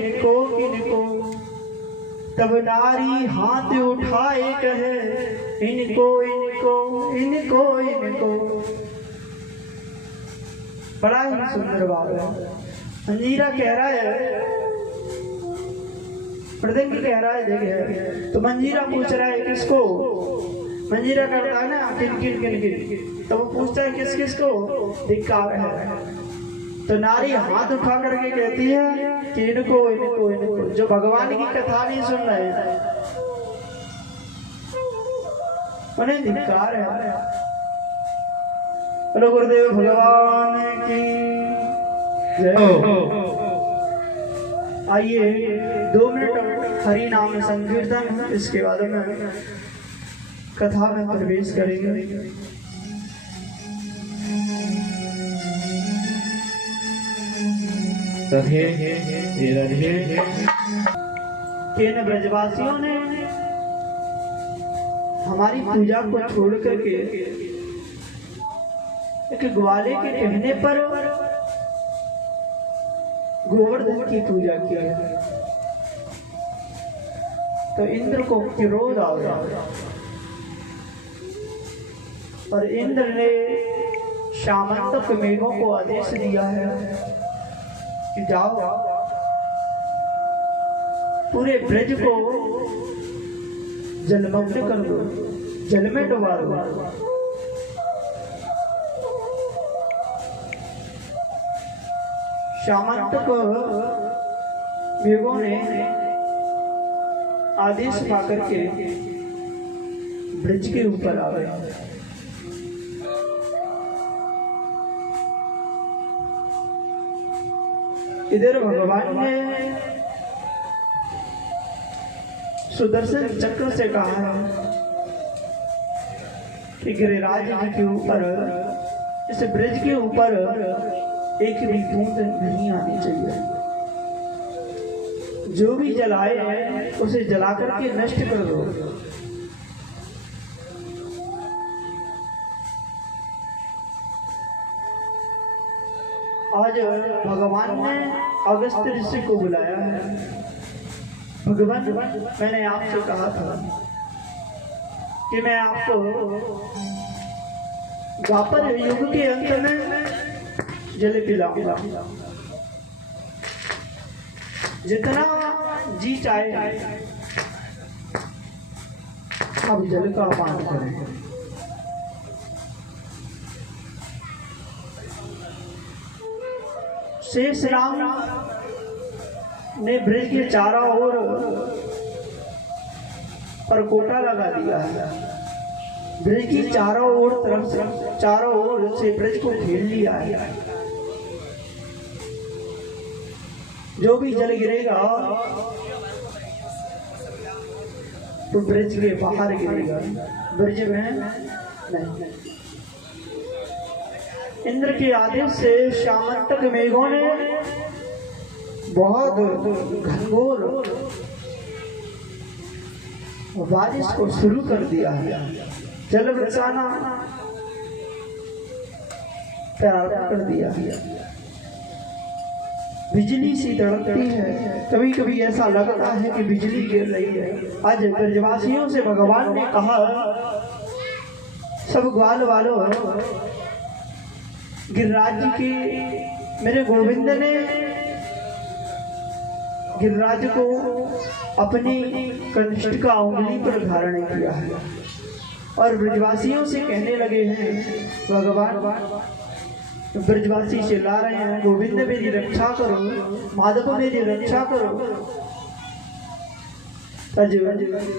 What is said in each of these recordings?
किनको किनको, तब नारी हाथ उठाए कहे इनको इनको इनको इनको। बड़ा ही सुंदर भाव है। मंजीरा कह रहा है, मृदंग कह रहा है देखे, तो मंजीरा पूछ रहा है किसको। मंजीरा करता है ना किन किन किन किन, तो वो पूछता है किस किस को धिक्कार है। तो नारी हाथ उठा करके कहती है कि इनको इनको इनको, जो भगवान की कथा नहीं सुन रहे उन्हें धिक्कार है। बोलो गुरुदेव भगवान की जय। आइए 2 मिनट हरि नाम संकीर्तन, इसके बाद में कथा में प्रवेश करेंगे। रहे केन ब्रजवासियों ने हमारी पूजा को छोड़ करके एक ग्वाले के कहने पर गोवर्धन की पूजा की, तो इंद्र को क्रोध आ गया और इंद्र ने शामंतक मेघों को आदेश दिया है कि जाओ पूरे ब्रज को जलमग्न कर दो, जल में डुबा दो। शामंतक मेघों ने आदेश पाकर के ब्रज के ऊपर आ गए। इधर भगवान ने सुदर्शन चक्र से कहा है कि गिरिराज जी के ऊपर, इस ब्रज के ऊपर एक भी बूंद नहीं आनी चाहिए। जो भी जलाए उसे जला करके नष्ट कर दो। आज भगवान ने अगस्त ऋषि को बुलाया है। भगवान, मैंने आपसे कहा था कि मैं आपको द्वापर युग के अंत में जल पिलाऊंगा, जितना जी चाहे अब जल का पान करें। शेष राम ने ब्रज के चारों ओर परकोटा लगा दिया है। ब्रज की चारों ओर तरफ, चारों ओर से ब्रज को घेर लिया है। जो भी जल गिरेगा तो ब्रज के बाहर गिरेगा, ब्रज में नहीं। इंद्र के आदेश से शामंतक मेघों ने बहुत घनघोर बारिश को शुरू कर दिया है। जल बरसाना प्रारंभ कर दिया। बिजली सी तड़पती है, कभी कभी ऐसा लगता है कि बिजली गिर रही है। आज ब्रजवासियों से भगवान ने कहा, सब ग्वाल वालों, गिरिराज जी की मेरे गोविंद ने गिरिराज को अपनी कनिष्ठ का उंगली पर धारण किया है और ब्रजवासियों से कहने लगे हैं, भगवान ब्रजवासी चिल्ला रहे हैं, गोविंद मेरी रक्षा करो, माधव मेरी रक्षा करो।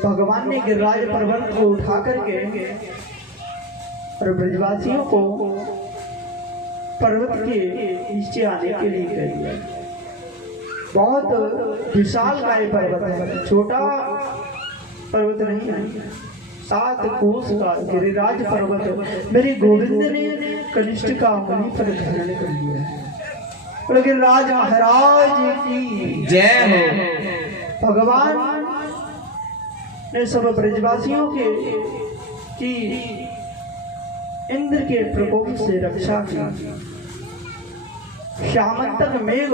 भगवान ने गिरिराज पर्वत को उठा करके और ब्रजवासियों को पर्वत के नीचे आने के लिए कह दिया। बहुत विशाल काय पर्वत है, छोटा पर्वत नहीं है। 7 कोस का गिरिराज पर्वत मेरे गोविंद ने कनिष्ठ का उंगली पर धारण कर लिया है। गिरिराज महाराज की जय हो। भगवान ने सब ब्रजवासियों के की इंद्र के प्रकोप से रक्षा की। शामंतक मेघ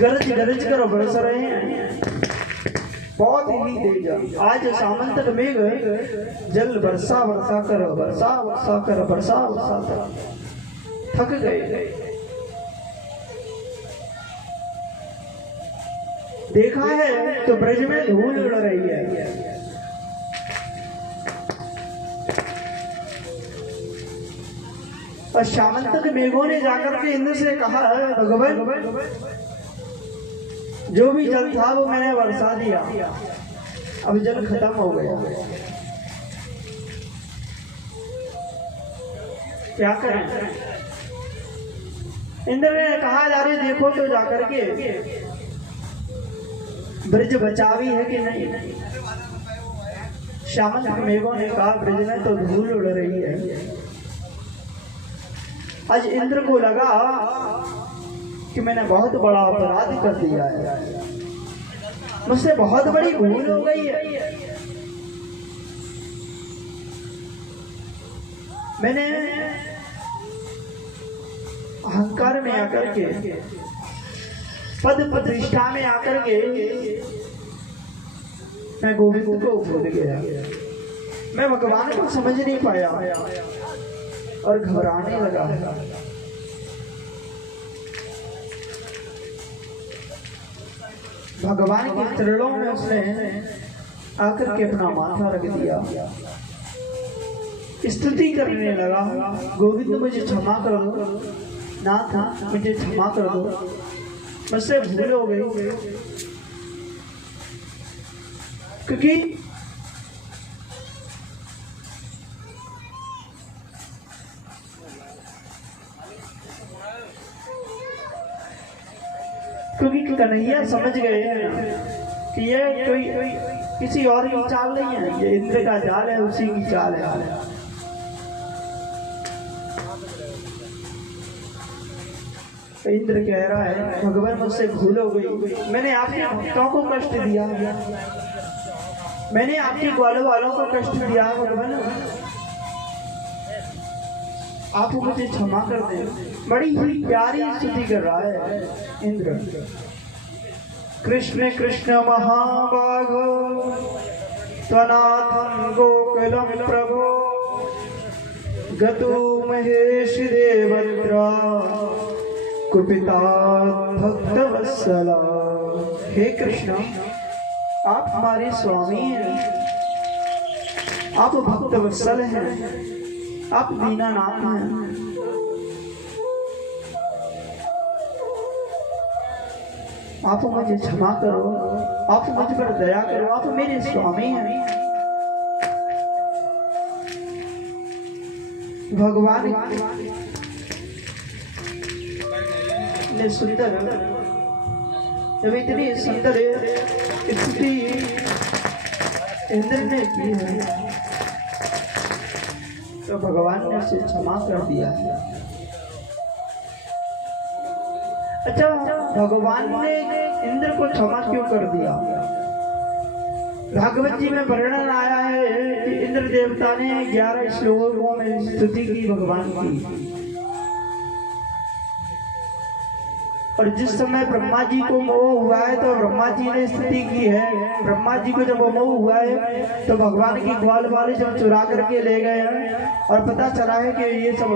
गरज गरज कर बरस रहे हैं, बहुत ही तेज। आज सामंतक मेघ जल वर्षा वर्षा कर वर्षा वर्षा कर वर्षा वर्षा कर थक गए। देखा है तो ब्रज में धूल उड़ रही है। और सामंतक मेघों ने जाकर के इंद्र से कहा, भगवान जो भी जल था वो मैंने बरसा दिया, अब जल खत्म हो गया, क्या करें। इंद्र ने कहा, अरे देखो तो जाकर के ब्रज बचा भी है कि नहीं। सामंतक मेघों ने कहा, ब्रज में तो धूल उड़ रही है। आज इंद्र को लगा कि मैंने बहुत बड़ा अपराध कर दिया है, मुझसे बहुत बड़ी भूल हो गई है। मैंने अहंकार में आकर के, पद प्रतिष्ठा में आकर के मैं गोविंद को भूल गया, मैं भगवान को समझ नहीं पाया और घबराने लगा। भगवान के चरणों में उसने आकर के अपना माथा रख दिया, स्तुति करने लगा, गोविंद मुझे क्षमा कर दो, नाथ मुझे क्षमा कर दो, मुझसे भूल हो गई। क्योंकि कन्हैया समझ गए हैं कि ये कोई किसी और की चाल नहीं है, ये इंद्र का जाल है, उसी की चाल है। तो इंद्र कह रहा है, भगवान मुझसे भूल हो गई, मैंने आपके भक्तों को कष्ट दिया, मैंने आपके ग्वालों वालों को कष्ट दिया, भगवान आप मुझे क्षमा कर दें। बड़ी ही प्यारी स्तुति कर रहा है इंद्र। कृष्ण कृष्ण महाबाहो त्वनाथं गोकुलं प्रभो गतो महेश देवत्र कुपिता भक्तवत्सला। हे कृष्ण, आप हमारे स्वामी हैं, आप भक्तवत्सल हैं, आप दीनानाथ हैं। आप मुझे क्षमा करो, आप मुझ पर दया करो, आप मेरे स्वामी हैं। भगवान ने सुंदर, जब इतनी सुंदर स्तुति इंद्र ने की है तो भगवान ने उसे क्षमा कर दिया है। अच्छा, भगवान ने इंद्र को क्षमा क्यों कर दिया? भागवत जी में वर्णन आया है कि इंद्र देवता ने 11 श्लोकों में स्तुति की भगवान की, और जिस समय ब्रह्मा जी को मोह हुआ है तो ब्रह्मा जी ने स्तुति की है। ब्रह्मा जी को जब मोह हुआ है तो भगवान की ग्वाल वाले जब चुरा करके ले गए हैं और पता चला है कि ये सब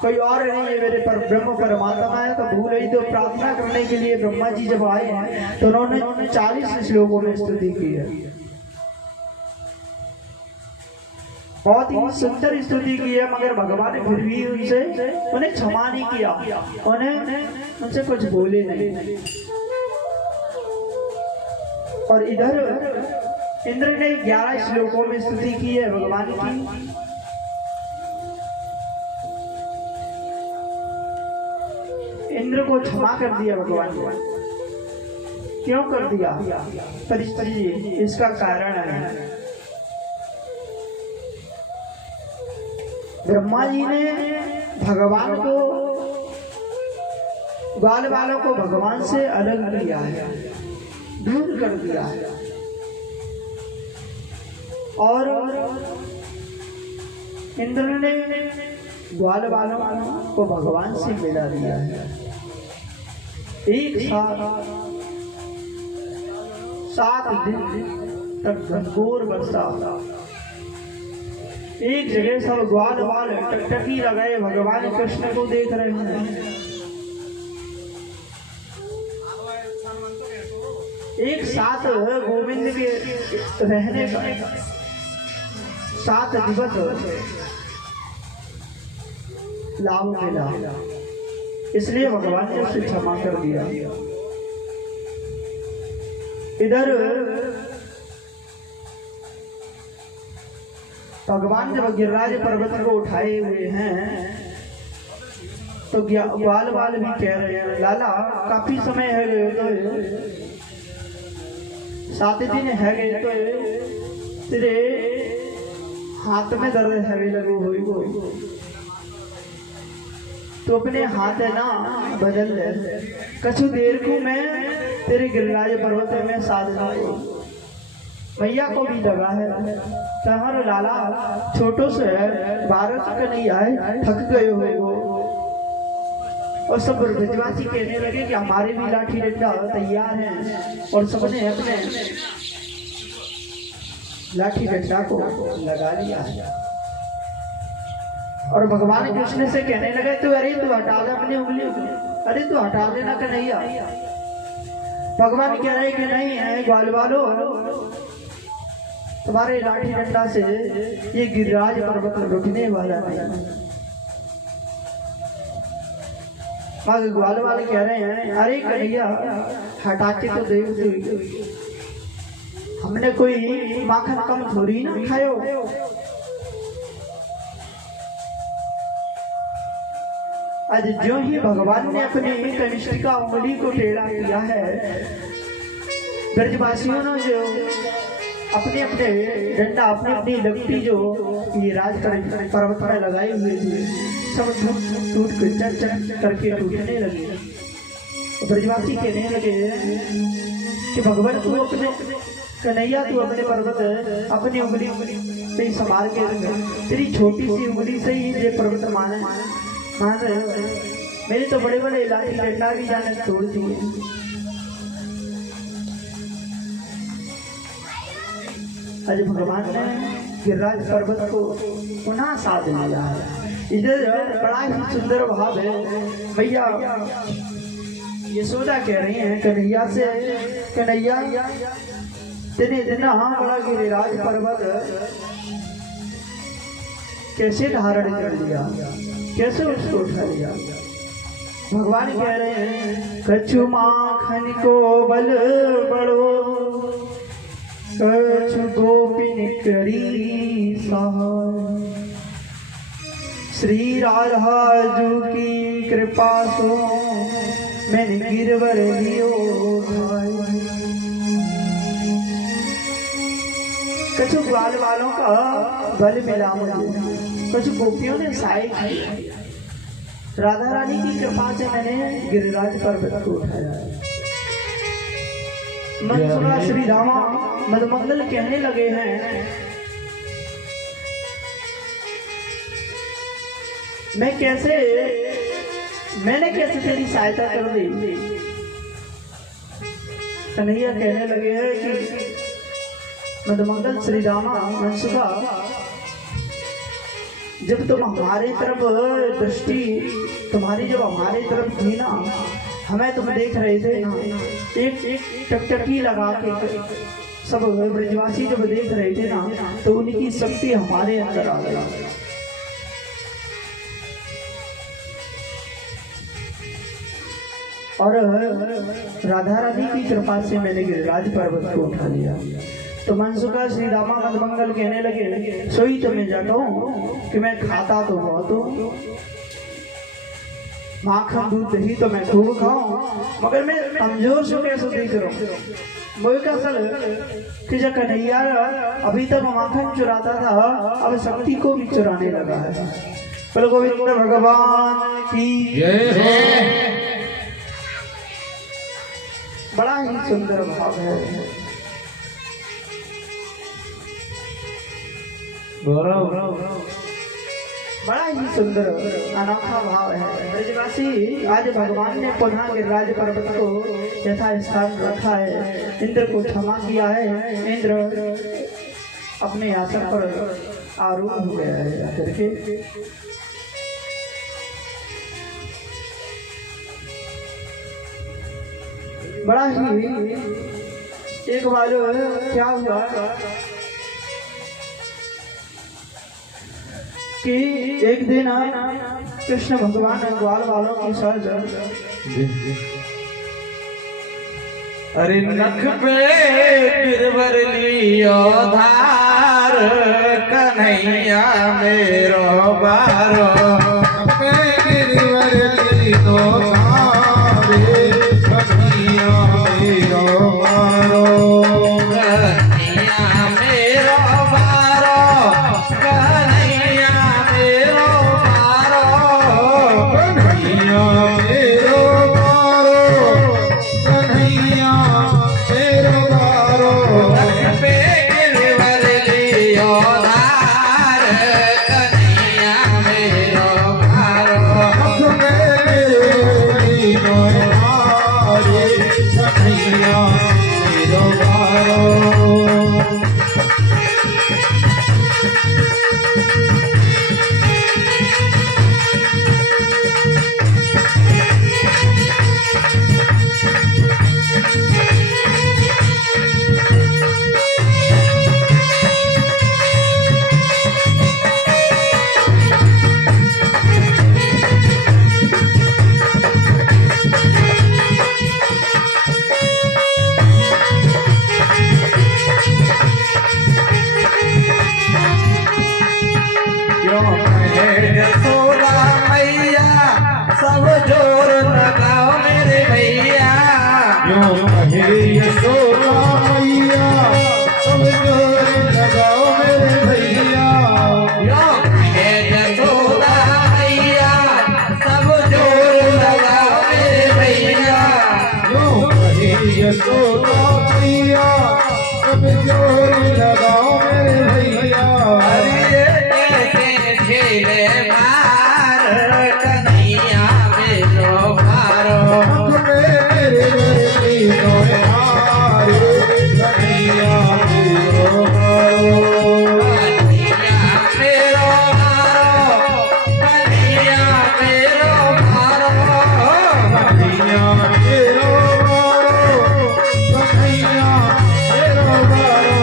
कोई और नहीं है, मेरे पर ब्रह्म परमात्मा है, तो भूल ही तो प्रार्थना करने के लिए ब्रह्मा जी जब आए हैं तो उन्होंने 40 श्लोकों में स्तुति की है। बहुत ही सुंदर स्तुति की है, मगर भगवान ने फिर भी उन्हें क्षमा नहीं किया, उन्हें उनसे कुछ बोले नहीं। और इधर इंद्र ने 11 श्लोकों में स्तुति की है भगवान की। इंद्र को क्षमा कर दिया भगवान ने। क्यों कर दिया? परिस्थिति इसका कारण है। ब्रह्मा जी ने भगवान को, ग्वाल वालों को भगवान से अलग किया है, दूर कर दिया है, और इंद्र ने ग्वाल वालों को भगवान से मिला दिया है। एक साथ 7 दिन तक घनघोर बरसा। एक जगह सब ग्वाल वाल टकटकी लगाए भगवान कृष्ण को देख रहे हैं। एक साथ गोविंद के रहने का 7 दिवस लाभ मिला, इसलिए भगवान ने उसे क्षमा कर दिया। इधर भगवान जब गिरिराज पर्वत को उठाए हुए हैं तो ग्वाल वाल भी कह रहे हैं, लाला काफी समय है गए तो 7 दिन है गए तो तेरे हाथ में दर्द है लगो हुई, तो अपने हाथ है ना बदल ले, कछु देर को मैं तेरे गिरिराज पर्वत में साधना मैया को भी लगा है तुम्हारा लाला छोटो से 12 तक नहीं आए, थक गए हुए वो। और सब ब्रजवासी कहने लगे कि हमारे भी लाठी डंडा तैयार हैं, और सबने अपने लाठी डंडा को लगा लिया। और भगवान कृष्ण से कहने लगे तो अरे तू हटा ले अपनी उंगलियों को, अरे तू हटा लेना कन्हैया। भगवान कह रहे कि नहीं है ग्वाल वालों, तुम्हारे लाठी डंडा से ये गिरिराज पर्वत रुकने वाला नहीं। ग्वाल वाले कह रहे हैं अरे कन्हैया हटाते तो देव, हमने कोई माखन कम थोड़ी ना खायो। आज जो ही भगवान ने अपनी कनिष्ठिका उंगली को टेढ़ा किया है, ब्रजवासियों ने जो अपने अपने डंडा अपनी अपनी लगती जो ये राज पर्वत में लगाई हुई थी, सब टूट कर चट चट करके टूटने लगे। ब्रजवासी कहने लगे कि भगवान तू अपने कन्हैया तू अपने पर्वत अपनी उंगली से ही संभाल के, तेरी छोटी सी उंगली से ही ये पर्वत मान रहे हो, मेरे तो बड़े बड़े लाठी डंडा भी जाने तोड़ दिए। आज भगवान ने गिरिराज पर्वत को पुनः साध लिया है। इधर बड़ा ही सुंदर भाव है। भैया यशोदा कह रही हैं कन्हैया से, कन्हैया तेने इतना बड़ा गिरिराज पर्वत कैसे धारण कर लिया, कैसे उसको उठा लिया। भगवान कह रहे हैं कछु माखन को बल बड़ो, कछु गोपिन करी सहाय, श्री राधा जू की कृपा सो मैंने गिरवर लियो भाई। कछु ग्वाल वालों का बल मिला मुझे, कुछ गोपियों ने सहाय की, राधा रानी की कृपा से मैंने गिरिराज पर्वत को उठाया। मनसुखा श्री रामा मधुमंगल कहने लगे हैं मैंने कैसे तेरी सहायता कर दी। कन्हैया कहने लगे हैं कि मधुमंगल श्री रामा मनसुखा, जब तुम हमारे तरफ दृष्टि तुम्हारी जब हमारे तरफ थी ना, हमें तुम देख रहे थे ना, एक टकटकी लगा के सब ब्रजवासी जब देख रहे थे ना, तो उनकी शक्ति हमारे अंदर आ गई। और राधा रानी की कृपा से मैंने गिरिराज पर्वत को उठा लिया। तो मनसुखा श्री रामा मधुमंगल कहने लगे सोई तो मैं जाता हूँ कि मैं खाता तो बहुत हूँ, माखन दूध दही तो मैं खूब खाऊं, मगर मैं कमजोर से कैसे देख रहा हूँ। मुझे क्या सल कि जब कन्हैया अभी तक माखन चुराता था, अब शक्ति को भी चुराने लगा है। बोलो गोविंद भगवान की जय हो। बड़ा ही सुंदर भाव है। बड़ा ही सुंदर अनोखा भाव है। ब्रजवासी आज भगवान ने पुनः गिरिराज पर्वत को यथा स्थान रखा है, इंद्र को क्षमा किया है। इंद्र अपने आसन पर आरूढ़ हो गया है करके बड़ा ही एक बार क्या हुआ कि एक दिन कृष्ण भगवान ग्वाल वालों की सहज अरे नख पे गिरवर लियो धार कन्हैया मेरो बारो पे गिरवर लियो धार कन्हैया मेरो बारो कन्हैया मेरो बारो कन्हैया मेरो बारो कन्हैया मेरो बारो कन्हैया मेरो बारो पे गिरवर लियो धार कन्हैया मेरो बारो पे लियो धार कन्हैया मेरो बारो यशोदा मैया सब जोर लगाओ मेरे भैया यो कहे यशोदा मैया सब जोर लगाओ मेरे भैया यो कहे यशोदा मैया सब जोर लगाओ मेरे भैया यो कहे यशोदा मैया सब जोर लगाओ मेरे भैया अरे खेले मार कन्हैया मेरो मारो मेरे मेरो मार कन्हैया मेरो मारो कन्हैया मेरो मारो कन्हैया मेरो मारो कन्हैया मेरो मारो कन्हैया मेरो मारो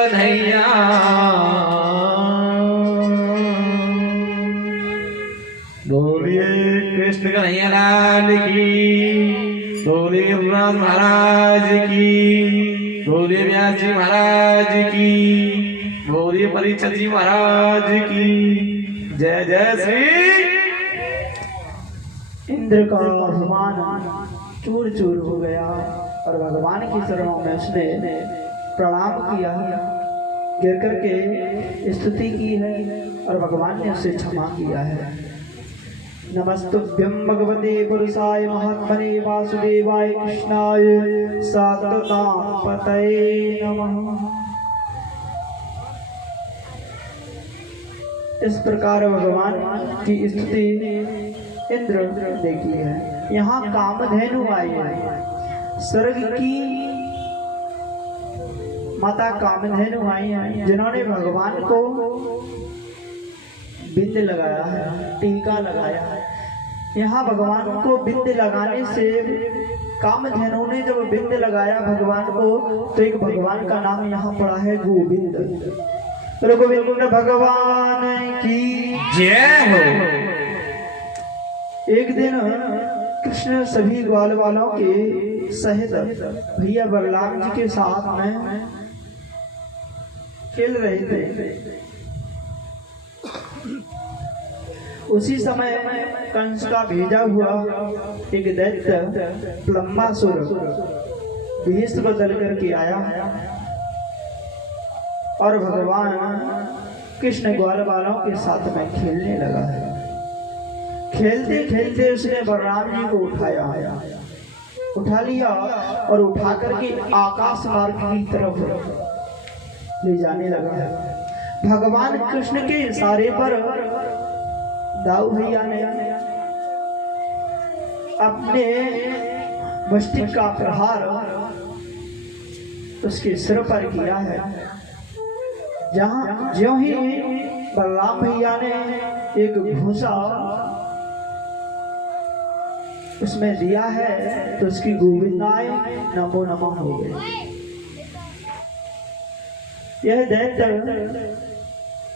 कन्हैया बोलिए कृष्ण कन्हैया लाल की, बोलिए गिरिराज महाराज की, बोलिए व्यास जी महाराज की, बोलिए परीक्षित जी महाराज की। जय जय श्री। इंद्र का अभिमान चूर चूर हो गया और भगवान की शरणों में उसने प्रणाम किया, गिर करके स्तुति की है और भगवान ने उसे क्षमा किया है। नमस्तुभ्यं भगवते पुरुषाय महात्मने वासुदेवाय कृष्णाय सात्वतापतये नमः। इस प्रकार भगवान की स्तुति इंद्र ने की है। यहाँ कामधेनु आई है, स्वर्ग की माता कामधेनु आई है, जिन्होंने भगवान को बिंद लगाया है, टीका लगाया है। यहाँ भगवान को बिंद लगाने से कामधेनु ने जब बिंद लगाया भगवान को, तो एक भगवान का नाम यहाँ पड़ा है गोविंद। गोविंद भगवान की जय हो। एक दिन कृष्ण सभी ग्वाल वालों के सहित भैया बलराम जी के साथ में खेल रहे थे। उसी समय कंस का भेजा हुआ एक दैत्य ब्रह्मासुर भेष बदल करके आया और भगवान कृष्ण ग्वाल वालों के साथ में खेलने लगा है। खेलते खेलते उसने बलराम जी को उठा लिया और उठा करके आकाश मार्ग की तरफ ले जाने लगा है। भगवान कृष्ण के इशारे पर दाऊ भैया ने अपने मस्तिष्क का प्रहार उसके सिर पर किया है। जहां ज्यों ही बलराम भैया ने एक भूसा उसमें दिया है तो उसकी गोविंदाय नमो नमः हो गई। यह दैत्य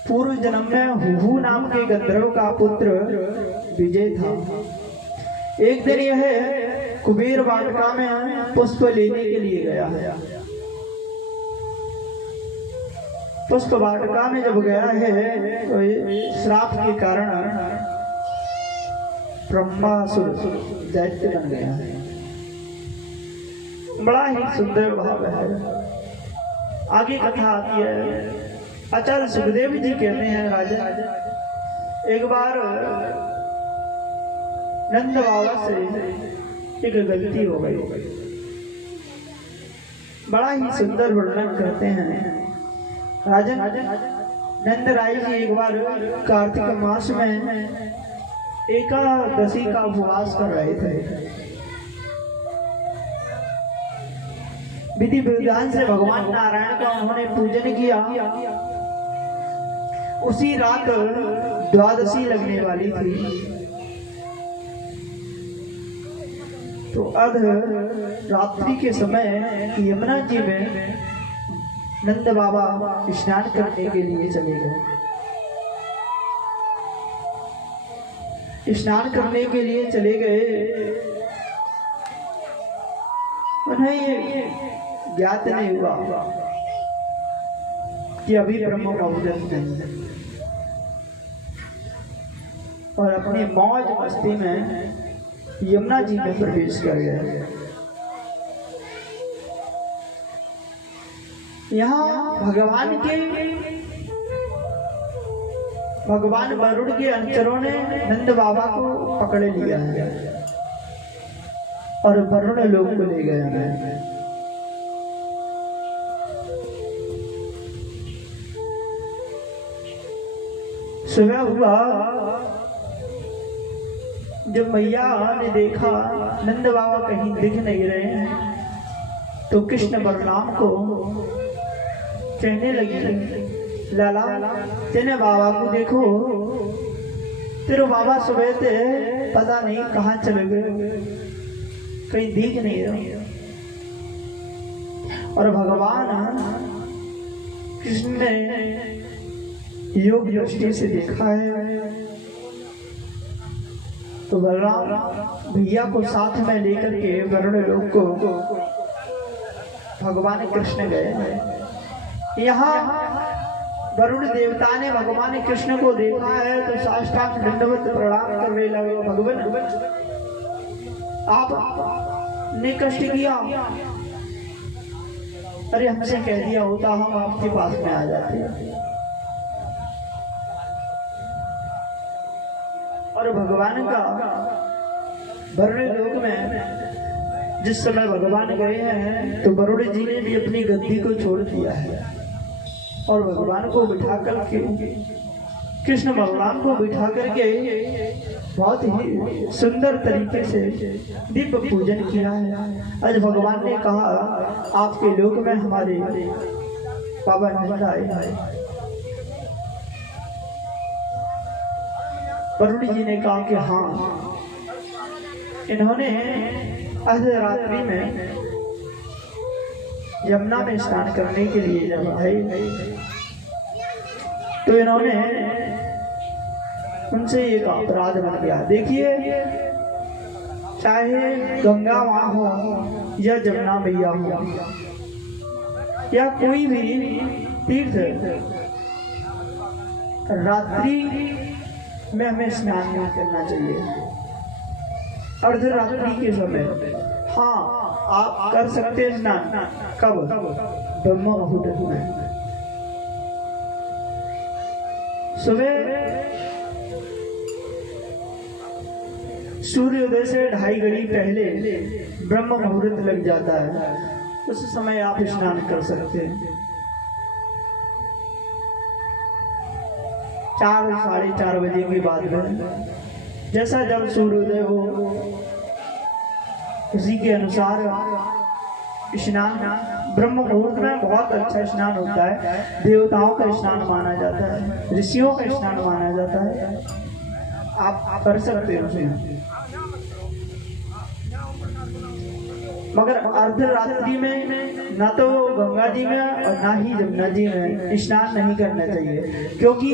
पूर्व जन्म में हुहू नाम के गंधर्व का पुत्र विजय था। एक दिन यह कुबेर वाटिका में पुष्प लेने के लिए गया है। पुष्प वाटिका में जब गया है तो श्राप के कारण ब्रह्मासुर दैत्य बन गया है। बड़ा ही सुंदर भाव है। आगे कथा आती है। आचार्य सुखदेव जी कहते हैं, राजा एक बार नंद बाबा से एक गलती हो गई। बड़ा ही सुंदर वर्णन करते हैं। राजन नंद राय जी एक बार कार्तिक मास में एकादशी का उपवास कर रहे थे। विधि विधान से भगवान नारायण का उन्होंने पूजन किया। उसी रात द्वादशी लगने वाली थी, तो अर्ध रात्रि के समय यमुना जी में नंद बाबा स्नान करने के लिए चले गए। स्नान करने के लिए चले गए। उन्हें ज्ञात नहीं हुआ कि अभी ब्रह्म मुहूर्त नहीं है, और अपनी मौज मस्ती में यमुना जी में प्रवेश कर गए। यहाँ भगवान वरुण के अनुचरों ने नंद बाबा को पकड़ लिया है और वरुण लोक को ले गए हैं। सुबह हुआ, जब मैया ने देखा नंद बाबा कहीं दिख नहीं रहे हैं, तो कृष्ण बलराम को कहने लगी, लाला तेने बाबा को देखो, तेरे बाबा सुबह से पता नहीं कहाँ चले गए, कहीं दिख नहीं रहे। और भगवान कृष्ण ने योग दृष्टि से देखा है तो बलराम भैया को साथ में लेकर के वरुण लोक को भगवान कृष्ण गए। यहाँ वरुण देवता ने भगवान कृष्ण को देखा है तो साष्टांग दंडवत प्रणाम करने लगे। भगवान आपने कष्ट किया, अरे हमसे कह दिया होता हम आपके पास में आ जाते। और भगवान का वरुण लोक में जिस समय भगवान गए हैं तो वरुण जी ने भी अपनी गद्दी को छोड़ दिया है और भगवान को बिठा करके कृष्ण भगवान को बिठा करके बहुत ही सुंदर तरीके से दीप पूजन किया है। आज भगवान ने कहा आपके लोक में हमारे बाबा नंद आए। वरुण जी ने कहा कि हाँ, इन्होंने अर्धरात्रि में यमुना में स्नान करने के लिए जब आए तो इन्होंने उनसे एक अपराध बन गया। देखिए, चाहे गंगा माँ हो या जमुना मैया हो या कोई भी तीर्थ, रात्रि में हमें स्नान नहीं करना चाहिए। अर्धरात्रि के समय हाँ आप कर सकते हैं स्नान, कब? ब्रह्म मुहूर्त में। सुबह सूर्योदय से 2.5 घड़ी पहले ब्रह्म मुहूर्त लग जाता है, उस समय आप स्नान कर सकते हैं। 4 साढ़े 4 बजे के बाद में जैसा जब सूर्योदय हो उसी के अनुसार स्नान। ब्रह्म मुहूर्त में बहुत अच्छा स्नान होता है, देवताओं का स्नान माना जाता है, ऋषियों का स्नान माना जाता है। आप कर सकते हो उसे, मगर अर्धरात्रि में ना तो गंगा जी में और ना ही जमुना जी में स्नान नहीं करना चाहिए, क्योंकि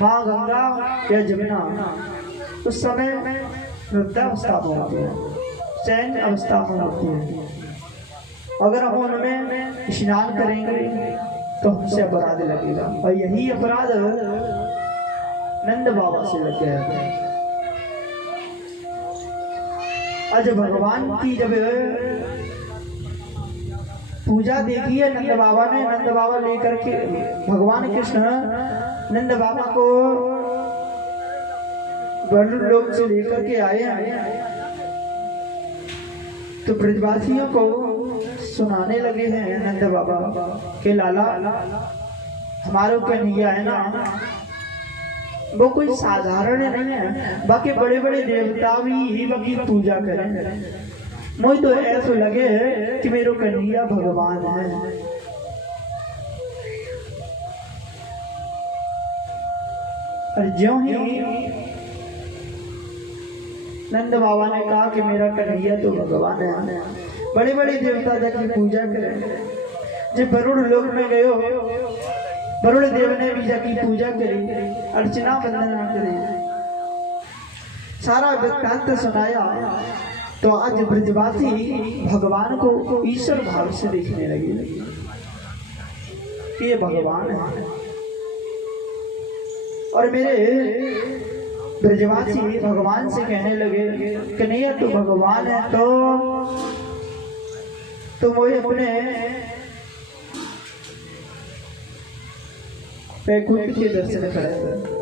माँ गंगा या जमुना उस समय वृद्धावस्था में होती है, चैन अवस्था में होती है। अगर हम उनमें स्नान करेंगे तो हमसे अपराध लगेगा, और यही अपराध नंद बाबा से लग गया था। आज भगवान की जब पूजा देखी है नंद बाबा ने, नंद बाबा लेकर के भगवान कृष्ण नंद बाबा को वरुण लोक से लेकर के आए हैं तो ब्रजवासियों को सुनाने लगे हैं नंद बाबा के लाला हमारे कन्हैया है ना, वो कोई साधारण नहीं है, बाकी बड़े बड़े देवता भी बाकी पूजा करें। मुझे तो ऐसा लगे कि मेरे कन्हैया भगवान है। और ज्यों ही नंद बाबा ने कहा कि मेरा कन्हैया तो भगवान है, बड़े बड़े देवता जाके पूजा करें। जब वरुण लोक में गए हो, वरुण देव ने भी जाकी पूजा करी, अर्चना वंदना करी, सारा वृत्तांत सुनाया। तो आज ब्रजवासी भगवान को ईश्वर भाव से देखने लगे कि ये भगवान है। और मेरे ब्रजवासी भगवान से कहने लगे कन्हैया तू भगवान है तो मुझे अपने वैकुंठ के दर्शन कराए।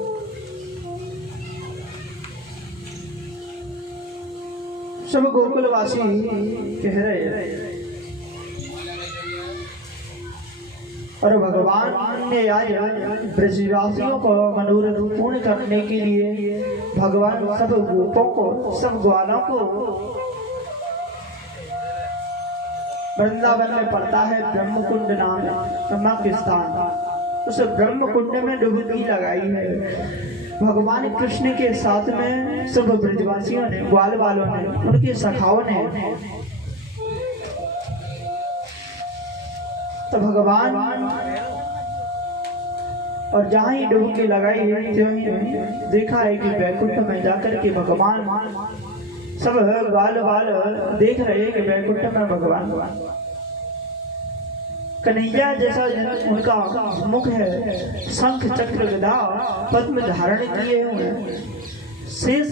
सब गोकुलवासी कह रहे हैं और भगवान ने आज ब्रजवासियों को मनोरथ पूर्ण करने के लिए भगवान सब गोपों को, सब ग्वालों को वृंदावन में पड़ता है ब्रह्मकुंड नाम ब्रह्मा के स्थान, उस ब्रह्मकुंड में डुबकी लगाई है। भगवान कृष्ण के साथ में सब ब्रजवासियों ने, ग्वाल वालों ने, उनके सखाओं ने, तो भगवान और जहां ही डुबकी लगाई देखा है कि वैकुंठ में जाकर के भगवान सब बाल बाल देख रहे कि वैकुंठ में भगवान कन्हैया जैसा उनका मुख है, शंख चक्र गदा पद्म धारण किए हुए शेष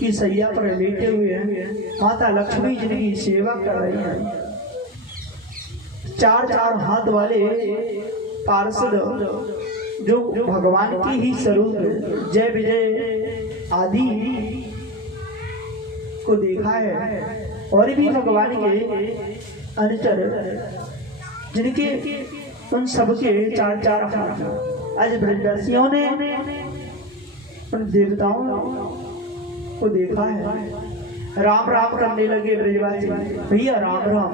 की सैया पर लेटे हुए हैं। माता लक्ष्मी जिनकी सेवा कर रही हैं। चार चार हाथ वाले पार्षद जो भगवान की ही स्वरूप जय विजय आदि को देखा है, और भी भगवान के अनुचर जिनके उन सबके चार चार हाथ। आज ब्रजवासियों ने उन देवताओं को देखा है, राम राम करने लगे ब्रजवासी, भैया राम राम,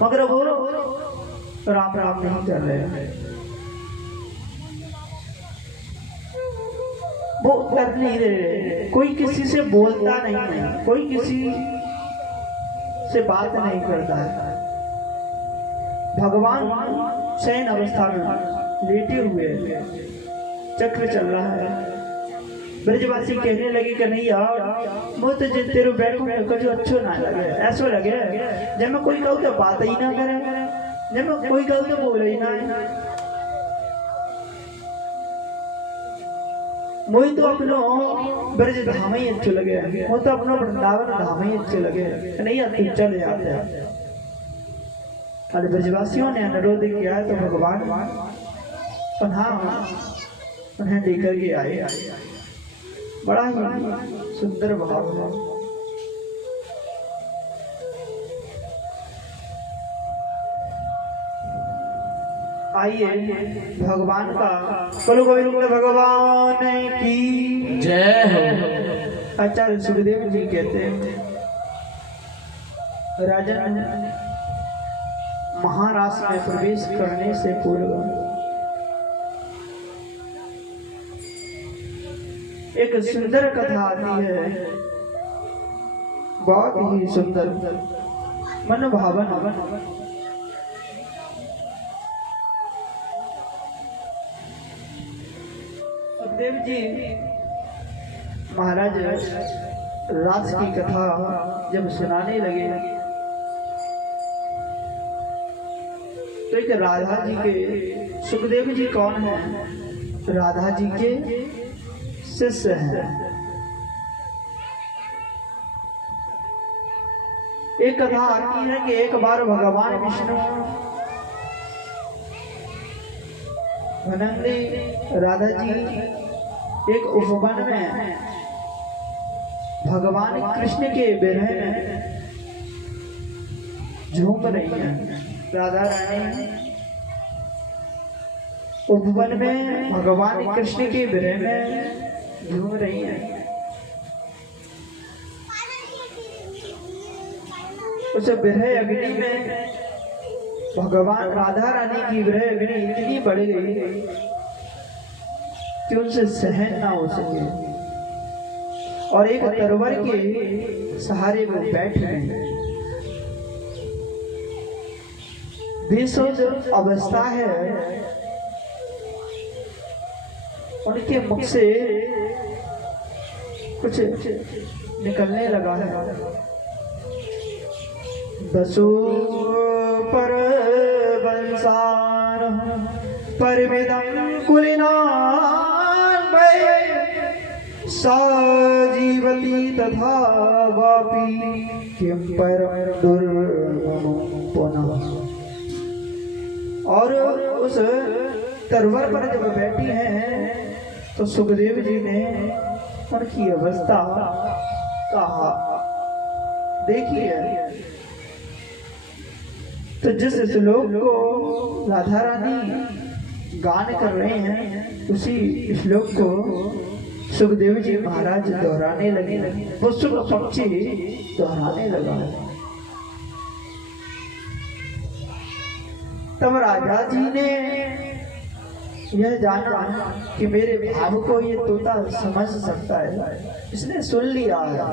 मगर वो राम राम नहीं कर रहे, वो कर नहीं रहे। कोई किसी से बोलता नहीं है, कोई किसी से बात नहीं करता है। भगवान शयन अवस्था में लेटे हुए, चक्र चल रहा है। ब्रजवासी कहने लगे कि नहीं यार, वो तो तेरे बैठो कुछ अच्छो ना लगे, ऐसा लगे जब मैं कोई कहूँ तो बात ही ना करे, जब मैं कोई कहूँ तो बोले ही ना। मुझे तो अपनो ब्रज धाम ही अच्छे लगे, वो तो अपना वृंदावन धाम ही अच्छे लगे, नहीं यार तुम चले जाते हैं। ब्रजवासियों ने अनुरोध किया तो भगवान उन्हें लेकर के आए। बड़ा ही सुंदर भाव है। आइए भगवान का बोलो गोविंद भगवान की जय हो। आचार्य सुखदेव जी कहते हैं, राजन महाराष्ट्र में प्रवेश करने से पूर्व एक सुंदर कथा आती है, बहुत ही सुंदर मनभावन। सुखदेव जी महाराज रास की कथा जब सुनाने लगे तो एक राधा जी के, सुखदेव जी कौन है? राधा जी के शिष्य हैं। एक कथा आती है कि एक बार भगवान विष्णु भनंदी राधा जी एक उपवन में भगवान कृष्ण के विरह में झूम रही हैं। राधा रानी उपवन में भगवान कृष्ण के विरह में झूम रही हैं। उस विरह अग्नि में भगवान राधा रानी की विरह अग्नि इतनी बढ़ गई कि उनसे सहन ना हो सके और एक तरवर के सहारे वो बैठ गए। बेसुध अवस्था है, उनके मुख से कुछ निकलने लगा है। बसु पर बंसार परमिदं कुलिनान साजीवती तथा वापी किम परम दुर्गमं पुनः। और उस तरवर पर जब बैठी हैं तो सुखदेव जी ने उनकी अवस्था कहा। देखिए, तो जिस श्लोक को राधा रानी गान कर रहे हैं उसी श्लोक को सुखदेव जी महाराज दोहराने लगे। वो सुख पक्षी दोहराने लगा। तब राजा जी ने यह जाना कि मेरे भाव को ये तोता समझ सकता है, इसने सुन लिया है।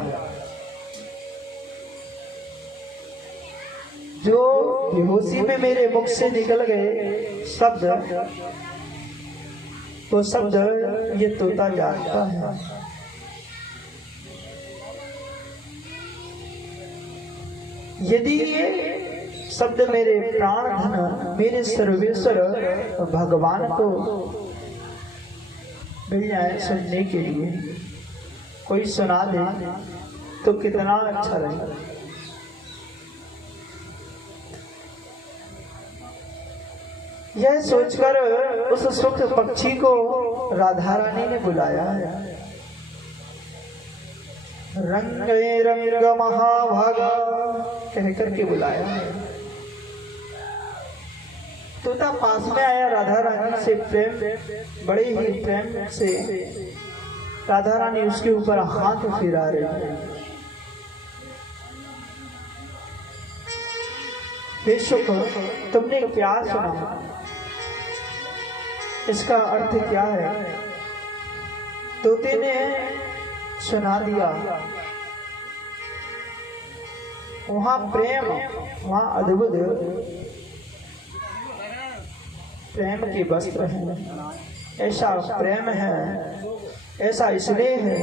जो बेहोशी में मेरे मुख से निकल गए शब्द वो शब्द ये तोता जानता है। यदि ये शब्द मेरे प्राण धन मेरे सर्वेश्वर भगवान को मिल जाए सुनने के लिए, कोई सुना दे तो कितना अच्छा रहेगा। यह सोचकर उस सुख पक्षी को राधा रानी ने बुलाया है। रंग रंग महाभागा कह करके बुलाया है। तोता पास में आया, राधा रानी से प्रेम, बड़े ही प्रेम से राधा रानी उसके ऊपर हाथ फिरा रही है। हे सुख, तुमने क्या सुना? इसका अर्थ क्या है? तोते ने सुना दिया। वहां प्रेम, वहां अद्भुत प्रेम के वस्त्र हैं। ऐसा प्रेम है, ऐसा स्नेह है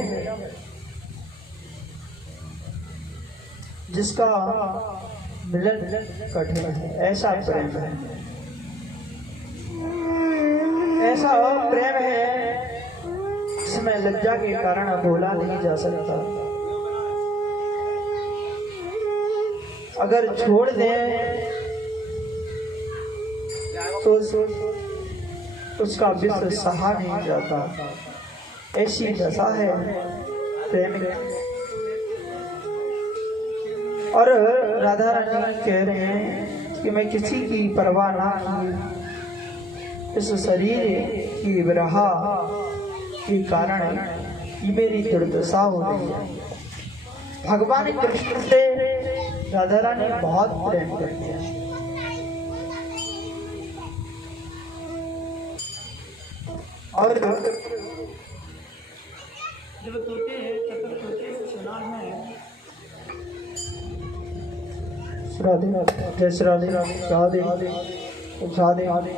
जिसका मिलन कठिन है। ऐसा प्रेम है, ऐसा प्रेम है जिसमें लज्जा के कारण बोला नहीं जा सकता। अगर छोड़ दें तो उसका विश्व सहा नहीं जाता। ऐसी दशा है प्रेम की। और राधा रानी कह रहे हैं कि मैं किसी की परवाह ना की, इस शरीर की विरह के कारण ये मेरी दुर्दशा हो रही है। भगवान कृष्ण से राधा रानी बहुत प्रेम करती है। और जब तोते सुना है राधे जय राधे राधे राधे राधे।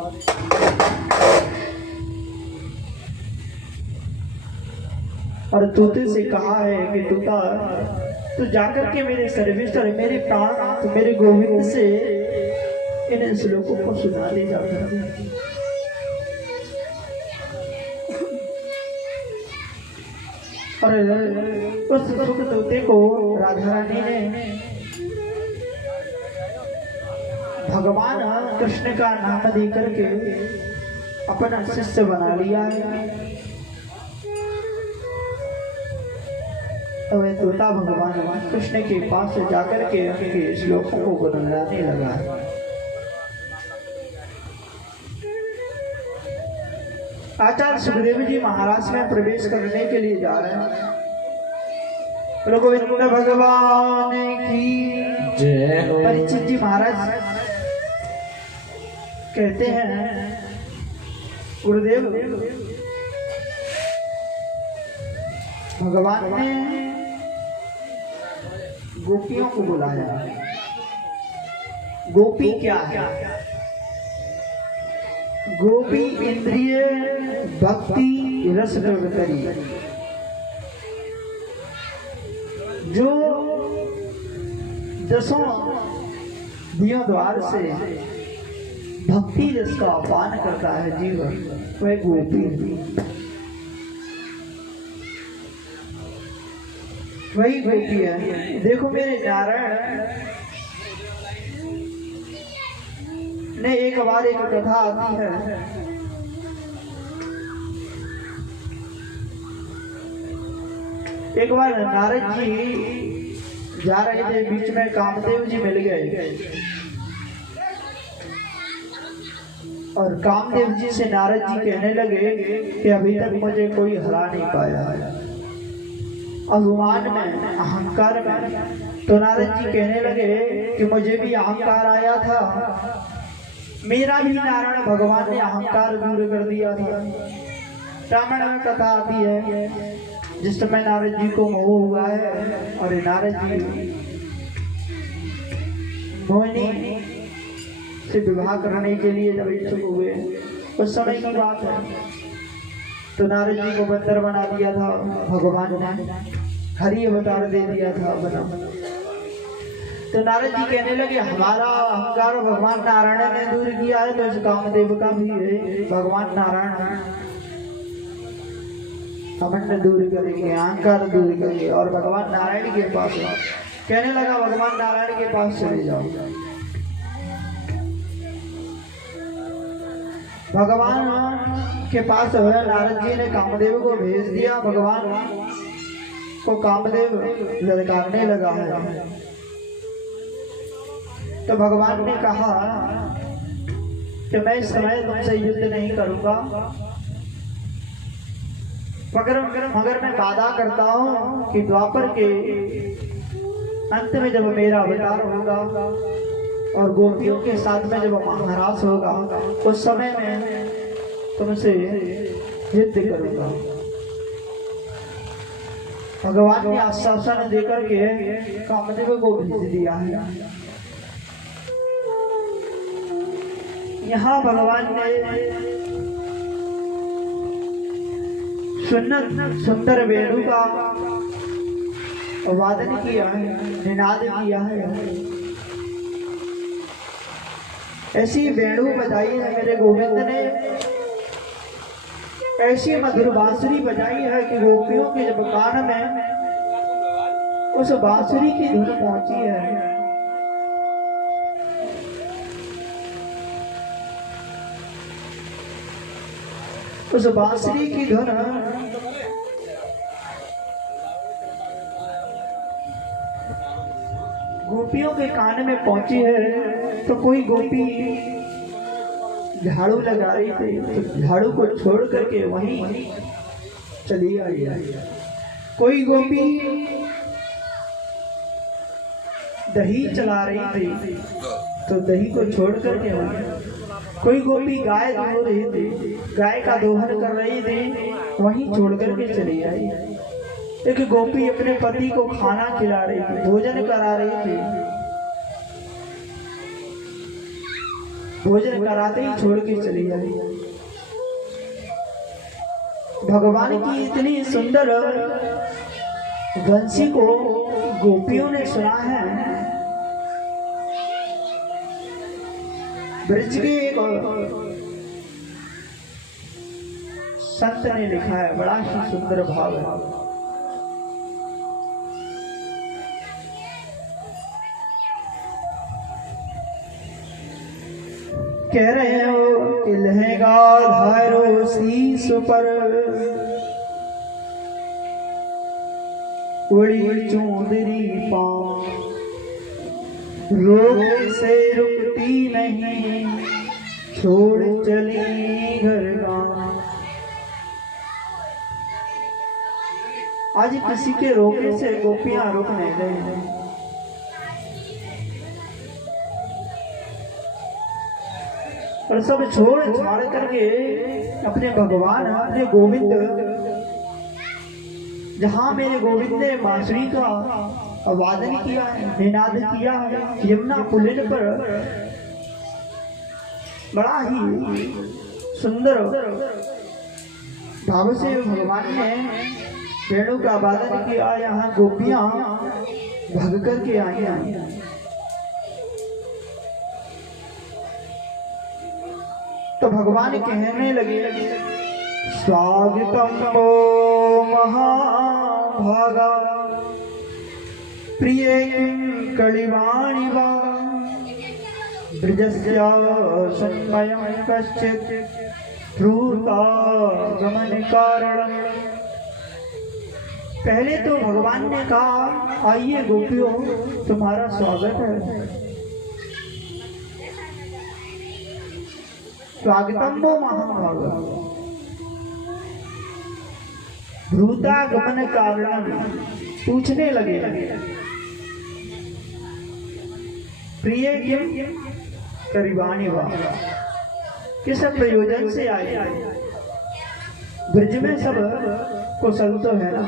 और तोते से कहा है कि तोता तू जाकर के मेरे सर्वेश्वर, मेरे प्राण, मेरे गोविंद से इन श्लोकों को सुना दे जाकर। और उस सुख तोते को राधा रानी ने भगवान कृष्ण का नाम दे करके अपना शिष्य बना लिया है। तो वह तोता भगवान कृष्ण के पास से जाकर के उनके श्लोकों को गुनगुनाने लगा। आचार्य सुखदेव जी महाराज में प्रवेश करने के लिए जा रहे हैं। गोविंद भगवान की जय हो। परीक्षित जी महाराज कहते हैं गुरुदेव, भगवान ने गोपियों को बुलाया। गोपी क्या है? गोपी इंद्रिय भक्ति रस करी, जो दसों दियों द्वार से भक्ति रस का पान करता है जीवन, वह गोपी, वही गोपी है। देखो मेरे नारायण ने एक बार एक कथा आती है। एक बार नारद जी जा रहे थे, बीच में कामदेव जी मिल गए और कामदेव जी से नारद जी कहने लगे कि अभी तक मुझे कोई हरा नहीं पाया। अभिमान में, अहंकार में। तो नारद जी कहने लगे कि मुझे भी अहंकार आया था, मेरा भी नारायण भगवान ने अहंकार दूर कर दिया था। रामायण में कथा आती है जिस समय नारद जी को मोह हुआ है और नारद जी मोहिनी से विवाह करने के लिए जब इच्छुक हुए, उस समय की बात है। तो नारद जी को बंदर बना दिया था भगवान ने, हरि अवतार दे दिया था बना। तो नारद जी कहने लगे हमारा अहंकार भगवान नारायण ने दूर किया है, तो इस कामदेव का भी भगवान नारायण घमंड दूर करेंगे, अहंकार दूर करेंगे और भगवान नारायण के पास। कहने लगा भगवान नारायण के पास चले जाओ। भगवान के पास नारद जी ने कामदेव को भेज दिया। भगवान को कामदेव ललकारने लगा है। तो भगवान ने कहा कि मैं इस समय तुमसे युद्ध नहीं करूंगा, मगर मैं वादा करता हूं कि द्वापर के अंत में जब मेरा अवतार होगा और गोपियों के साथ में जब महाराज होगा, उस समय में तुमसे युद्ध करूंगा। भगवान ने आश्वासन देकर के कामदेव को भेज दिया है। यहाँ भगवान ने सुंदर वेणु का वादन किया है, निनाद किया है। ऐसी वेणु बजाई है मेरे गोविंद ने, ऐसी मधुर बांसुरी बजाई है कि गोपियों के जब कान में उस बांसुरी की धुन पहुंची है। उस बांसुरी की धुन गोपियों के कान में पहुंची है। तो कोई गोपी झाड़ू लगा रही थी, तो झाड़ू को छोड़ करके वहीं चली आई। कोई गोपी दही चला रही थी, तो दही को छोड़ करके वहीं। कोई गोपी गाय धो रही थी, गाय का दोहन कर रही थी, वहीं छोड़ करके चली आई। एक गोपी अपने पति को खाना खिला रही थी, भोजन करा रही थी, भोजन कराते ही छोड़ के चली आई। भगवान की इतनी सुंदर बंसी को गोपियों ने सुना है। ब्रज के एक संत ने लिखा है, बड़ा ही सुंदर भाव है। कह रहे हो कि लहंगा धारो शीश पर, उड़ी चूंदरी पाँव, रोक से रुकती नहीं, छोड़ चली घर गाँव। आज किसी के रोकने से गोपियां रुक नहीं गई। और सब छोड़ छाड़ करके अपने भगवान, अपने गोविंद, जहां मेरे गोविंद ने बांसुरी का वादन किया है, निनाद किया है, यमुना पुलिन पर बड़ा ही सुंदर भाव से भगवान ने वेणु का वादन किया। यहाँ गोपियां भग करके आई। तो भगवान कहने लगे, स्वागतम वो महाभागा, प्रिय कलिवाणी वा, ब्रजस्या सन्मयं कश्चित् ध्रुता गमन कारण। पहले तो भगवान ने कहा, आइए गोपियों, तुम्हारा स्वागत है। स्वागतम वो महाभागा, ध्रुता गमन कारण। पूछने लगे, प्रिय करीबानी वा, किस प्रयोजन से आए? ब्रज में सब कुशल तो है ना।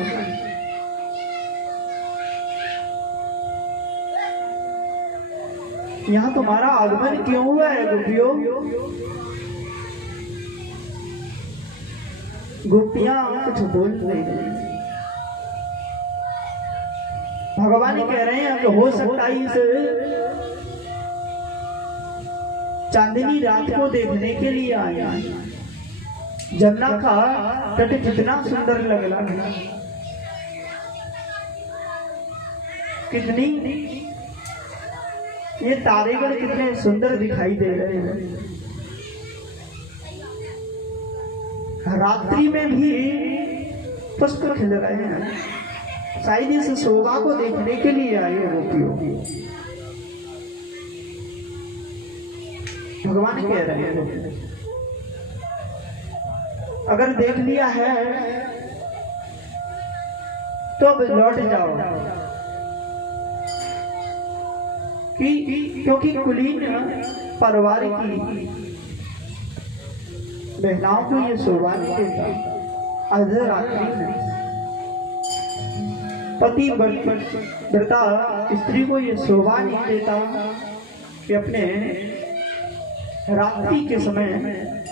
यहाँ तुम्हारा आगमन क्यों हुआ है गोपियों? गोपियां कुछ बोल नहीं रही। भगवान कह रहे हैं कि हो सकता है इस चांदनी रात को देखने के लिए आया। जमुना का तट कितना सुंदर लग रहा है, कितनी ये तारेगण कितने सुंदर दिखाई दे रहे हैं। रात्रि में भी पुष्प खिल रहे हैं। शायद इस शोभा को देखने के लिए आए गोपियों। भगवान कह रहे हैं अगर देख लिया है तो अब लौट जाओ, क्योंकि कुलीन परिवार की बहनाओं को ये शोभा नहीं देता। अर्धरात्रि में पति व्रता स्त्री को ये शोभा नहीं देता कि अपने रात्रि के समय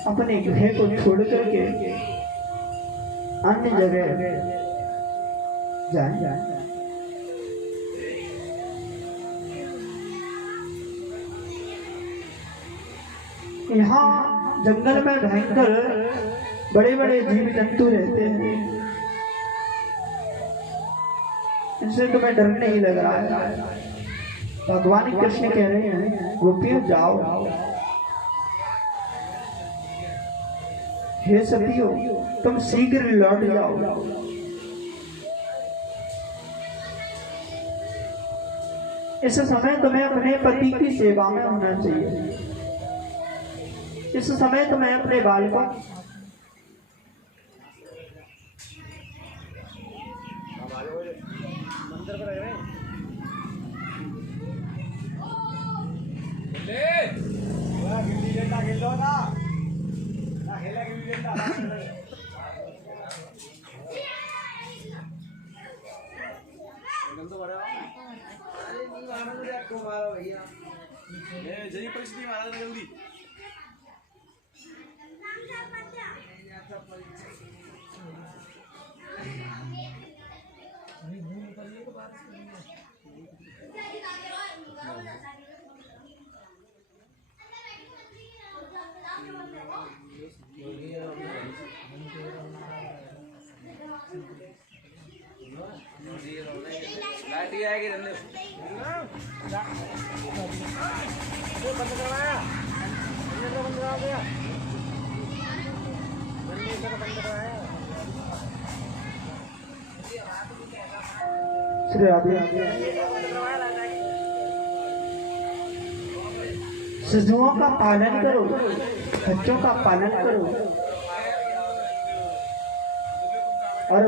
अपने घर को छोड़ करके अन्य जगह जाए। यहाँ जंगल में भयंकर बड़े बड़े जीव जंतु रहते हैं, इनसे तुम्हें डर नहीं लग रहा है। भगवान कृष्ण कह रहे हैं गोपियों जाओ, हे सखियों तुम शीघ्र लौट जाओ। इस समय तुम्हें अपने पति की सेवा में होना चाहिए। इस समय तुम्हें अपने बालकों परिस्थिति महाराज जल्दी लाठी आएगी बंद करवाया, बंद करा दिया, बंद करवाया। श्री राधे। शिशुओं का पालन करो, बच्चों का पालन करो। और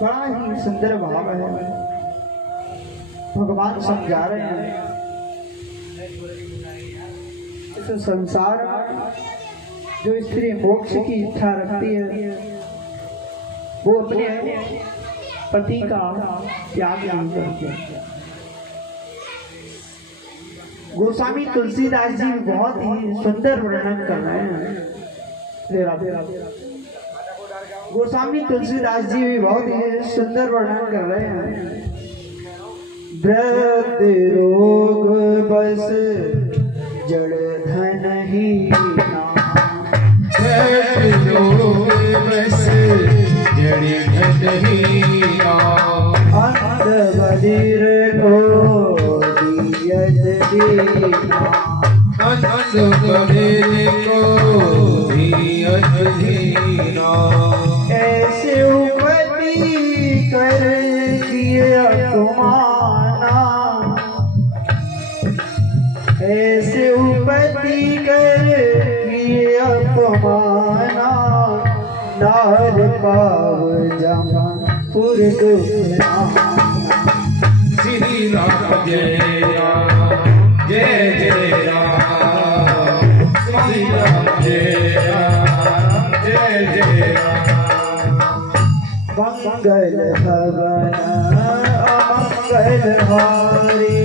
बड़ा ही सुंदर भाव है, भगवान समझा रहे हैं। इस संसार जो स्त्री मोक्ष की इच्छा रखती है वो अपने पति का त्याग नहीं करती। गोस्वामी तुलसीदास जी बहुत ही सुंदर वर्णन कर रहे हैं। राधे राधे। गोस्वामी तुलसीदास जी भी बहुत ही सुंदर वर्णन कर रहे हैं। व्रत रोग बस जड़ धन ही रोग बस जड़ धन ही अंत बधिर को दियत दीना, अंत बधिर को दियत दीना। ऐसे उपति कर किए अपमाना, ऐसे उपति कर किए अपमाना, नार पाव जमा पुर श्री राम जय राम जय जय राम, श्री राम जय राम जय जय राम। मंगल भवन अमंगल हारी,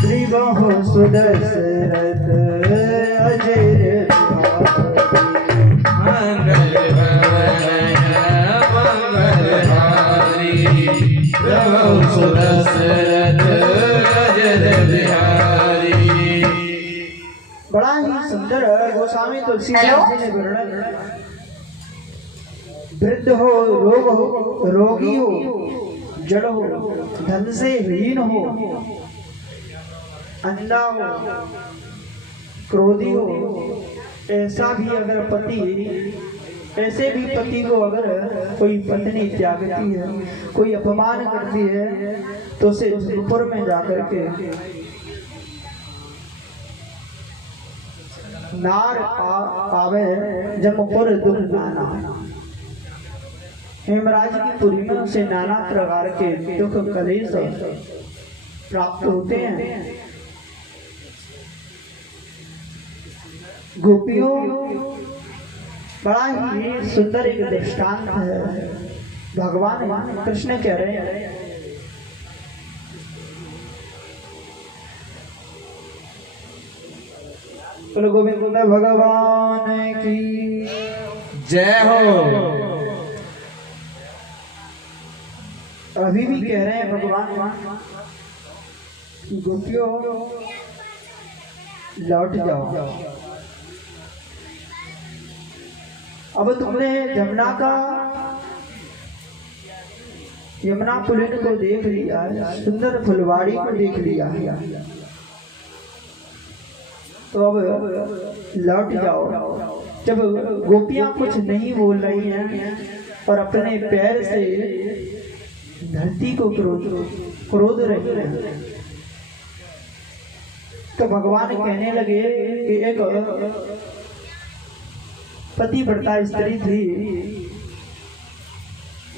श्री बहु सुदशरथ अजय मंगल तुलसीदास जी ने वर्णन, वृद्ध हो, रोग हो, रोगी हो, जड़ हो, धन से हीन हो, अंधा हो, क्रोधी हो, ऐसा भी अगर पति, ऐसे भी पति को अगर कोई पत्नी त्यागती है, कोई अपमान करती है, तो उसे ऊपर में जाकर के नार आवे जमपुर दुख नाना। हेमराज की पुरी में उसे नाना प्रकार के दुख कलेश प्राप्त होते हैं। गोपियों बड़ा ही सुंदर एक दृष्टांत है। भगवान कृष्ण कह रहे हैं, गोविंद भगवान की जय हो। अभी भी कह रहे हैं भगवान कि गोपियों लौट जाओ। अब तुमने यमुना पुलिन को देख लिया, सुंदर फुलवाड़ी को देख लिया, तो अब लौट जाओ। जब गोपियां कुछ नहीं बोल रही हैं और अपने पैर से धरती को क्रोध रही हैं, तो भगवान कहने लगे कि एक पतिव्रता स्त्री थी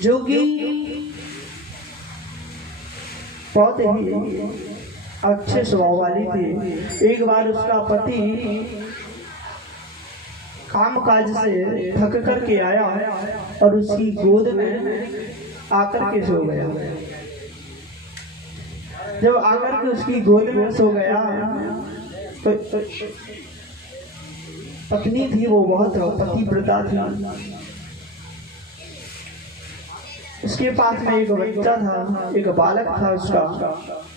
जो कि बहुत ही अच्छे स्वभाव वाली थी। एक बार उसका पति काम काज से थक कर के आया और उसकी गोद में आकर के सो गया। जब आकर के उसकी गोद में सो गया तो पत्नी थी वो बहुत पतिव्रता थी। उसके पास में एक बच्चा था, एक बालक था उसका,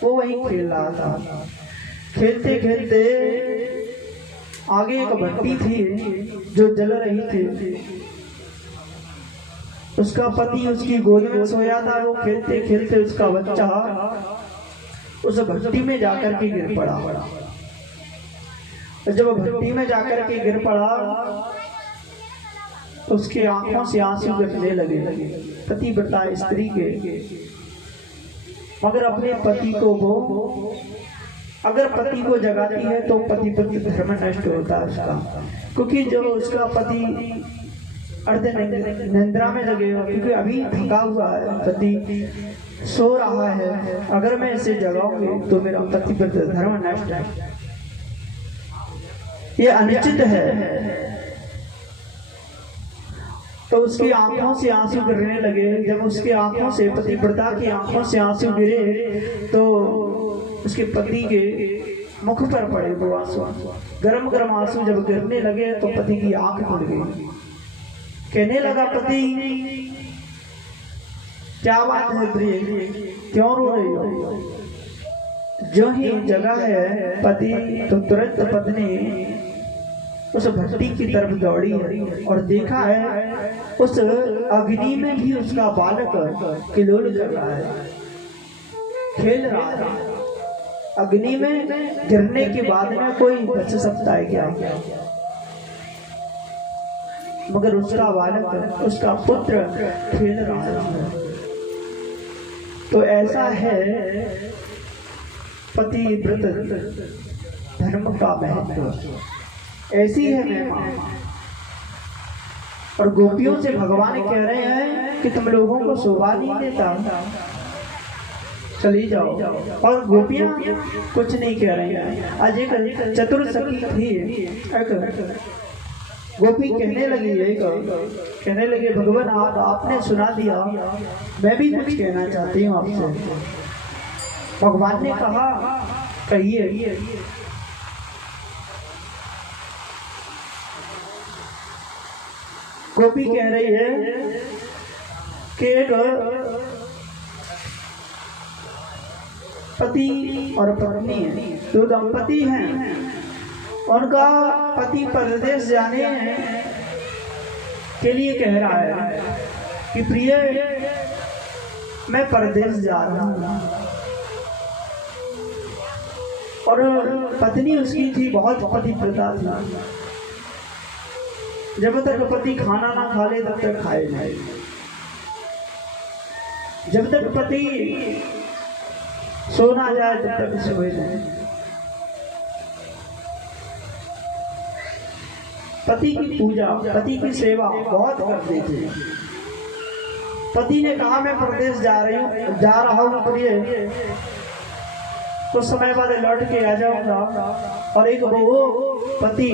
वो वहीं खेल रहा था। खेलते खेलते आगे एक भट्टी थी जो जल रही थी। उसका पति उसकी गोद में सोया था। वो खेलते खेलते उसका बच्चा उस भट्टी में जाकर के गिर पड़ा। जब भट्टी में जाकर के गिर पड़ा तो उसके आंखों से आंसू गिरने लगे, पतिव्रता स्त्री के। मगर अपने पति को वो अगर पति को जगाती है तो पति धर्म नष्ट होता है उसका, क्योंकि जब उसका पति अर्ध निंद्रा में लगेगा, क्योंकि अभी थका हुआ है, पति सो रहा है। अगर मैं इसे जगाऊंगी तो मेरा पति धर्म नष्ट है, ये अनुचित है। तो उसकी आंखों से आंसू गिरने लगे। जब उसकी आंखों से, पतिव्रता की आंखों से आंसू गिरे तो उसके पति के मुख पर पड़े वो आंसू। गरम गरम आंसू जब गिरने लगे तो पति की आंख खुल गई। कहने लगा, पति क्या बात है प्रिय, क्यों रो रही हो? जो ही जगह है पति तो तुरंत पत्नी उस भट्टी की तरफ दौड़ी है और देखा है उस अग्नि में भी उसका बालक किलोल कर रहा है, खेल रहा है। अग्नि में गिरने के बाद में कोई बच सकता है क्या? मगर उसका बालक, उसका पुत्र खेल रहा है। तो ऐसा है पतिव्रत धर्म का महत्व, ऐसी है महिमा। और गोपियों से भगवान कह रहे हैं कि तुम लोगों को शोभा नहीं देता, चली जाओ। और गोपियां कुछ नहीं कह रही हैं। आज एक चतुर सखी थी, एक गोपी कहने लगी भगवान आपने सुना दिया, मैं भी कुछ कहना चाहती हूँ आपसे। भगवान ने कहा कहिए। गोपी कह रही है कि एक पति और पत्नी है, दो दंपति हैं। उनका पति परदेश जाने के लिए कह रहा है कि प्रिय मैं परदेश जा रहा हूँ। और पत्नी उसकी थी बहुत पतिव्रता थी, जब तक पति खाना ना खा ले तब तक खाए नहीं, जब तक पति सो ना जाए तब तक सोए नहीं। पति की पूजा, पति की सेवा बहुत करते थे। पति ने कहा मैं प्रदेश जा रहा हूँ प्रिय, कुछ समय बाद लौट के आ जाऊंगा। और एक वो पति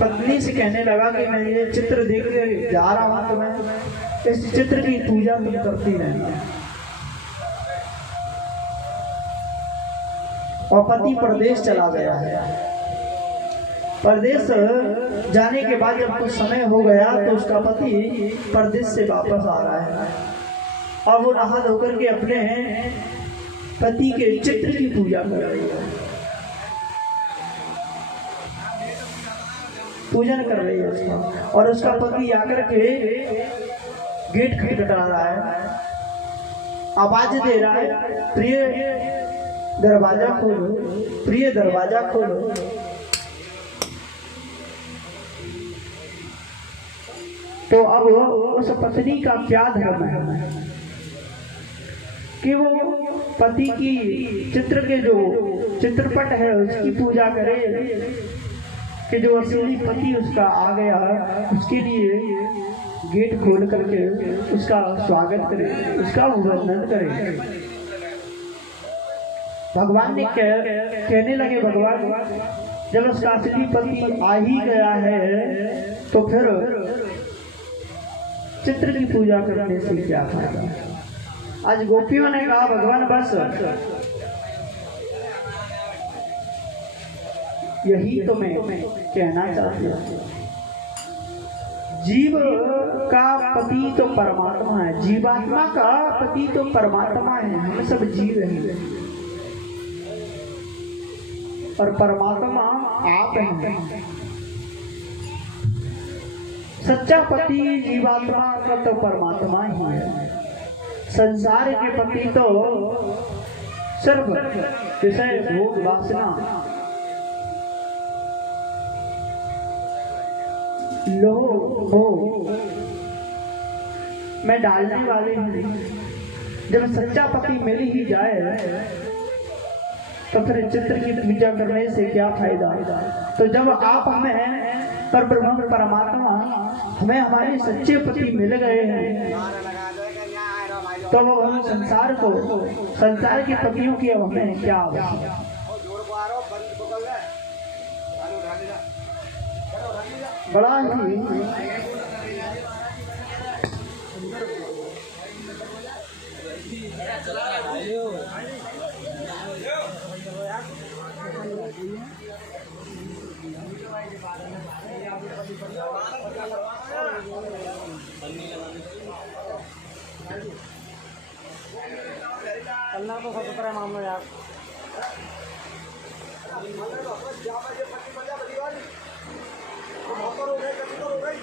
पत्नी से कहने लगा कि मैं ये चित्र देख के जा रहा हूँ, तो मैं इस चित्र की पूजा तुम करती रहना। और पति प्रदेश चला गया है। परदेश जाने के बाद जब कुछ समय हो गया तो उसका पति परदेश से वापस आ रहा है और वो नहा धोकर के अपने पति के चित्र की पूजा कर रही है, पूजन कर रही है उसका। और उसका पति आकर के गेट खटखटा रहा है, आवाज दे रहा है, प्रिय दरवाजा खोलो, प्रिय दरवाजा खोलो। तो अब उस पत्नी का क्या धर्म है कि वो पति की चित्र के जो चित्रपट है उसकी पूजा करे, कि जो असली पति उसका आ गया उसके लिए गेट खोल करके उसका स्वागत करे, उसका वंदन करे। भगवान ने कहने लगे, भगवान जब उसका असली पति आ ही गया है तो फिर चित्र की पूजा करने से क्या फायदा। आज गोपियों ने कहा भगवान बस यही तो मैं कहना चाहती हूँ, जीव का पति तो परमात्मा है, जीवात्मा का पति तो परमात्मा है। हम सब जीव हैं और परमात्मा आप हैं। सच्चा पति जीवात्मा का तो परमात्मा ही है। संसार के पति तो सर्व विषय भोग वासना लोभ भोग में डालने वाले हैं। जब सच्चा पति मिल ही जाए तो फिर चित्र की पूजा करने से क्या फायदा। तो जब आप हमें पर ब्रह्म परमात्मा हमें हमारे सच्चे पति मिल गए हैं तो हम संसार को, संसार के पतियों की अब हमें क्या आवश्यकता। बड़ा ही पन्ना तो सब तरह मामला यार। हो गई